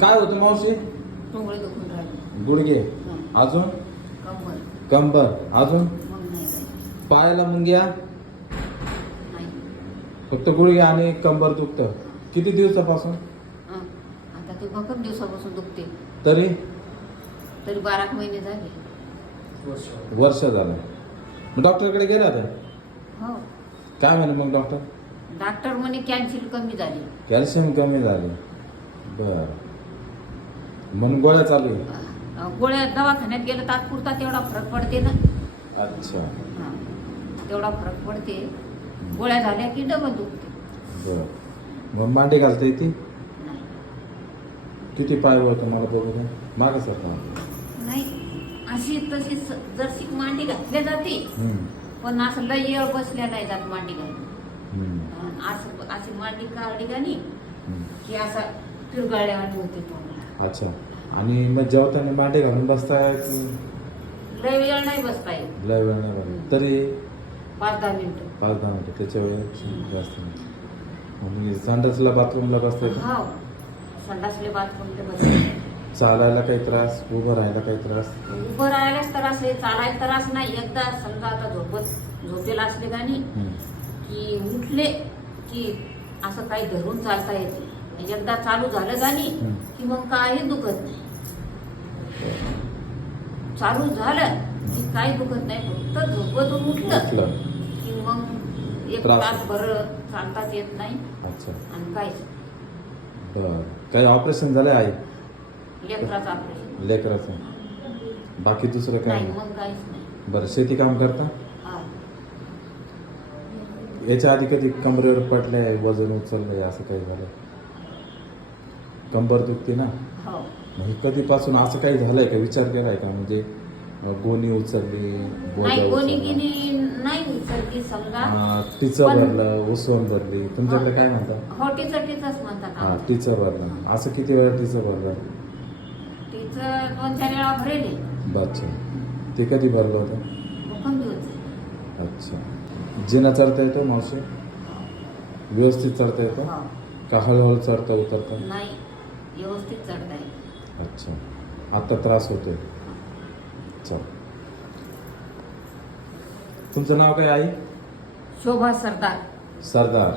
काय होतं मावशी? टोंगळे दुखून राहिले. गुडघे. हं. अजून? कंबर. कंबर. अजून? मग नाही काही. पायाला मुंग्या? नाही. फक्त गुडघे आणि कंबर दुखतं. किती दिवसापासून? हं. आता ते भरपूर दिवसापासून दुखते. तरी? तरी बारा एक महिने झाले. वर्ष. झालं. मग डॉक्टरकडे गेला होता? हो. काय म्हणे मग डॉक्टर? डॉक्टर म्हणे कॅन्सर कमी झाली. कॅल्शियम कमी झाले. बर. म्हणून गोळ्या चालू आहे अं, गोळ्या दवाखान्यात गेलं तात्पुरता तेवढा फरक पडते ना. अच्छा. हां तेवढा फरक पडते. गोळ्या झाल्या की डबल दुखते. बर. मग मांडी घालता येते नाही. किती पाय होतं मला बघू द्या मागं सरका नाही. अशी तशी स- जरशी मांडी घातल्या जाते. हम्म, पण असं लय येळ बसल्या नाही जात मांडी घालून. हम्म, असं अशी मांडी काढली का नाही हम्म. की असा पिरगाळ्यावानी होते तोंडाला अच्छा. आणि मग जेवताना मांडी घालून बसताय लय वेळ नाही बसता येत. लय वेळ नाही लागत. तरी? पाच दहा मिनिटं. पाच दहा मिनिटं. त्याच्या वेळ जास्त नाही. संडासला बाथरूमला बसताय का? हा संडासले बाथरूमले बसले चालायला काही त्रास? उभं राहायला काही त्रास? उभं राहायलाच त्रास आहे चालायला त्रास नाही. एकदा समजा आता झोपत झोपेला असले का नाही हम्म. की उठले की असं काही धरून चालता येते एकदा चालू झालं हम्म. की मग काही दुखत नाही. चालू झालं की काही दुखत नाही फक्त झोपतून उठलं. की मग एक. तास भर चालताच येत नाही अच्छा. आणि काहीच. बर. काही ऑपरेशन झालं आहे लेकराचं ऑपरेशन. लेकराचं. बाकी दुसरं काय मग काहीच नाही. बरं शेती काम करता. याच्या आधी कधी कमरेवर पडलंय वजन उचललंय असं काही झालं? कंबर दुखते ना? हो. हे कधीपासून असं काही झालंय का? विचार केलाय का? म्हणजे गोणी उचलली नाही उचलला. गिनी नाही उचलली समजा. अं, टिचं पण- भरलं उसवण भरली. तुमच्याकडे काय म्हणतात हो टीचर म्हणतात हा आम्हाला. टिचं भरलं. असं किती वेळा टिचं भरलं? टीचर दोन चार वेळा भरेले. अच्छा ते कधी भरलं होतं. अच्छा. जिना चढता येतो मावशी? व्यवस्थित चढता येतो? हो. का हळूहळू चढता उतरता? नाही. व्यवस्थित चढता येईल. अच्छा. आता त्रास होतोय. चल. तुमचं नाव काय आई शोभा सरदार. सरदार.